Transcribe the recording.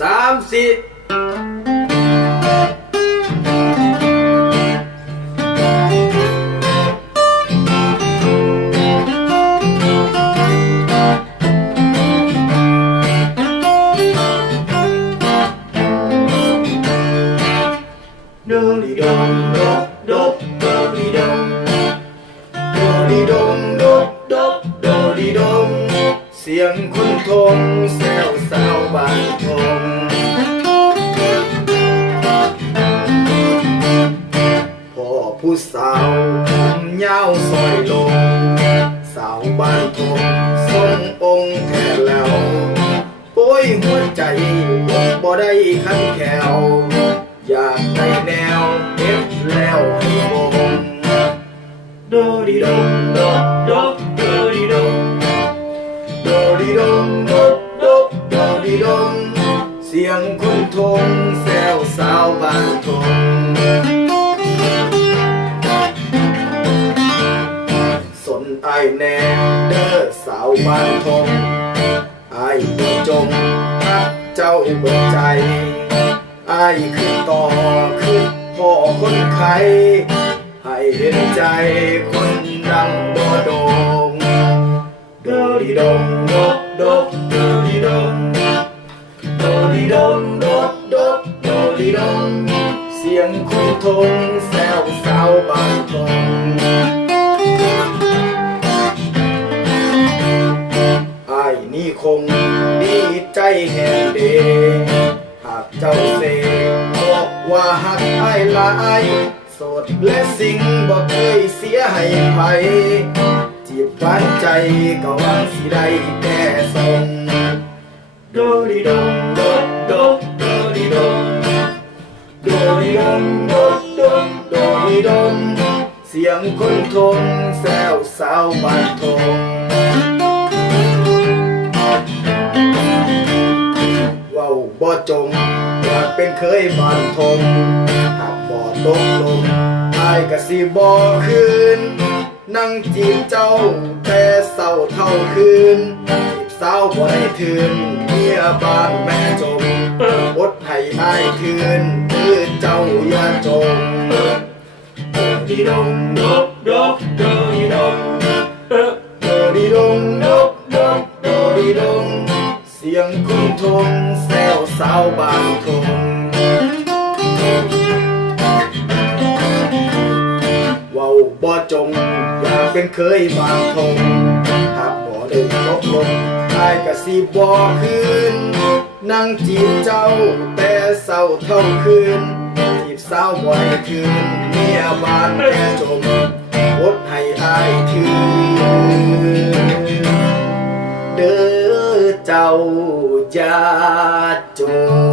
สามสี่โดดีดงดก สียงคุณทงแซวสาวบ้านทงพ่อผู้สาวผมยาวซอยลง สาวบ้านทงทรงองค์แท้แล้วโอ้ยหัวใจบ่ได้ขันแขวอยากได้แนวเก็บแล้วให้วงโดดีดงดกด เสียงคุณทงแซวสาวบ้านทงสนไอแนเด้อสาวบ้านทงไอบ่จงรักเจ้าเบิดใจ ไอคือต่อคือพ่อคนไข้ให้เห็นใจคนดังบ่โดงโดดีดงดกดกโดงโด ดีดงดกดโดดีดงเสียงคุณทงแซวสาวบานทงไอ้นี่คงดีใจแห่งเดหากเจ้าเสบอกว่าหักไอ้ลายโสดและสิ่งบ่เคยเสียให้ไผจีบหวานใจก็หวังสิได้แต่ส่งโดดีดง ดดีดงดกดกโดดดงเสียงคนทงแซวสาวบ้านทงว้าวบ่จงอยากเป็นเคยบ้านทงหากบ่ตกลงอายก็สิบ่คืน นั่งจีบเจ้าแต่เศร้าเท่าคืนสาวบ่ได้ทืนเมียบ้านแม่จงอดให้อายคืน ย่าจงโดดีดงดกดกดดีดงเออโดดีดงดกดกดดีดง เสียงคุณทงแซวสาวบานทงเว้าบ่จงอยากเป็นเคยบางทงหากบ่ได้ตกลงอายก็สิบ่คืนนั่งจีบเจ้าแต่เศร้าเท่าคืน จีบสาวบ่ให้คืนเมียบ้านแม่จมอดให้อายคืนเด้อเจ้าอย่าจม